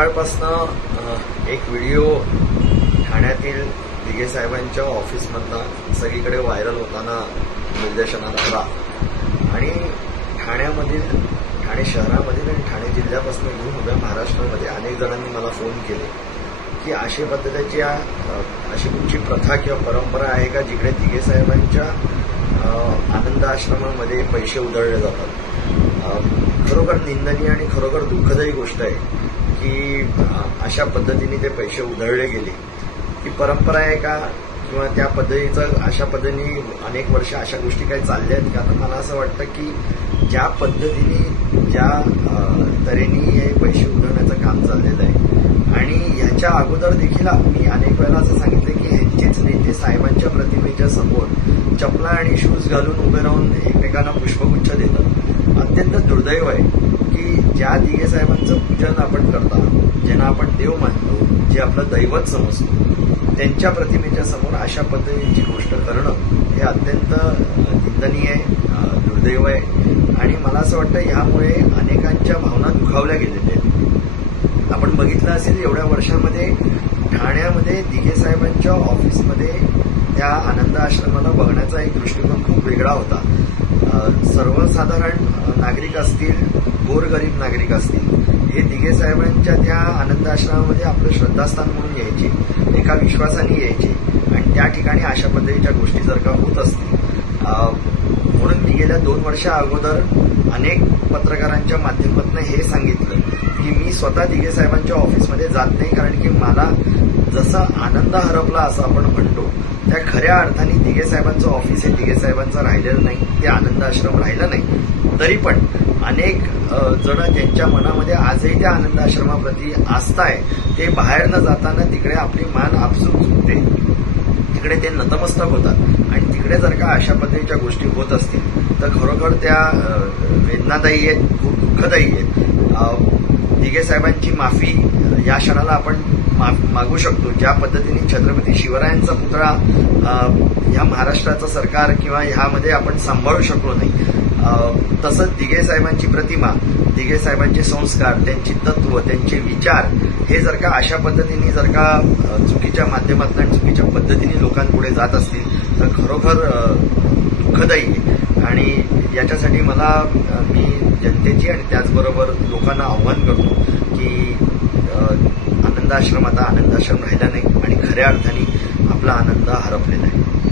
सकाळपासनं एक व्हिडिओ ठाण्यातील दिघे साहेबांच्या ऑफिसमधला सगळीकडे व्हायरल होताना निर्देशनाला आला आणि ठाणे शहरामधील आणि ठाणे जिल्ह्यापासून घेऊन उभ्या महाराष्ट्रामध्ये अनेक जणांनी मला फोन केले की अशी पद्धतीची अशी कुठची प्रथा किंवा परंपरा आहे का जिकडे दिघे साहेबांच्या आनंद आश्रमामध्ये पैसे उधळले जातात। खरोखर निंदनीय आणि खरोखर दुःखदायी गोष्ट आहे की अशा पद्धतीने ते पैसे उधळले गेले। ही परंपरा आहे का किंवा त्या पद्धतीचं अशा पद्धतीने अनेक वर्ष अशा गोष्टी काही चालल्या आहेत का? तर मला असं वाटतं की ज्या पद्धतीने ज्या तऱ्हेने हे पैसे उधळण्याचं काम चाललेलं आहे आणि ह्याच्या अगोदर देखील मी अनेक वेळा असं सांगितलं की ह्यांचेच नेते साहेबांच्या प्रतिमेच्या समोर चपला आणि शूज घालून उभे राहून एकमेकांना पुष्पगुच्छ देतात। अत्यंत दुर्दैव आहे की ज्या दिघे साहेबांचं पूजन आपण करता, ज्यांना आपण देव मानतो, जे आपलं दैवत समजतो, त्यांच्या प्रतिमेच्या समोर अशा पद्धतीची गोष्ट करणं हे अत्यंत निंदनीय आहे, दुर्दैव आहे आणि मला असं वाटतं ह्यामुळे अनेकांच्या भावना दुखावल्या गेलेल्या आहेत। आपण बघितलं असेल एवढ्या वर्षामध्ये ठाण्यामध्ये दिघे साहेबांच्या ऑफिसमध्ये त्या आनंद आश्रमाला बघण्याचा एक दृष्टिकोन खूप वेगळा होता। सर्वसाधारण नागरिक असतील, गोरगरीब नागरिक असतील, हे दिघे साहेबांच्या त्या आनंद आश्रमामध्ये आपलं श्रद्धास्थान म्हणून यायचे, एका विश्वासाने यायचे आणि त्या ठिकाणी अशा पद्धतीच्या गोष्टी जर का होत असतील म्हणून मी गेल्या 2 वर्षा अगोदर अनेक पत्रकारांच्या माध्यमातून हे सांगितलं की मी स्वतः दिघे साहेबांच्या ऑफिसमध्ये जात नाही, कारण की मला जसं आनंद हरपला असं आपण म्हणतो त्या खऱ्या अर्थाने दिघे साहेबांचं ऑफिस हे दिघे साहेबांचं राहिलेलं नाही, ते आनंद आश्रम राहिलं नाही। तरी पण अनेक जण ज्यांच्या मनामध्ये आजही त्या आनंद आश्रमाप्रती आस्था आहे ते बाहेर न जाताना तिकडे आपली मान आपसूक झुकते, तिकडे ते नतमस्तक होतात आणि तिकडे जर का अशा पद्धतीच्या गोष्टी होत असतील तर खरोखर त्या वेदनादायी आहेत, खूप दुःखदायी आहेत। दिघे साहेबांची माफी या क्षणाला आपण मागू शकतो। ज्या पद्धतीने छत्रपती शिवरायांचा पुतळा ह्या महाराष्ट्राचं सरकार किंवा ह्यामध्ये आपण सांभाळू शकलो नाही, तसंच दिघे साहेबांची प्रतिमा, दिघे साहेबांचे संस्कार, त्यांची तत्व, त्यांचे विचार हे जर का अशा पद्धतीने जर का चुकीच्या माध्यमातून आणि चुकीच्या पद्धतीने लोकांपुढे जात असतील तर खरोखर दुःखदायी आहे आणि याच्यासाठी मी जनतेची आणि त्याचबरोबर लोकांना आव्हान करतो की आनंद आश्रम आता आनंद आश्रम राहिला नाही आणि खऱ्या अर्थाने आपला आनंद हरपलेला आहे।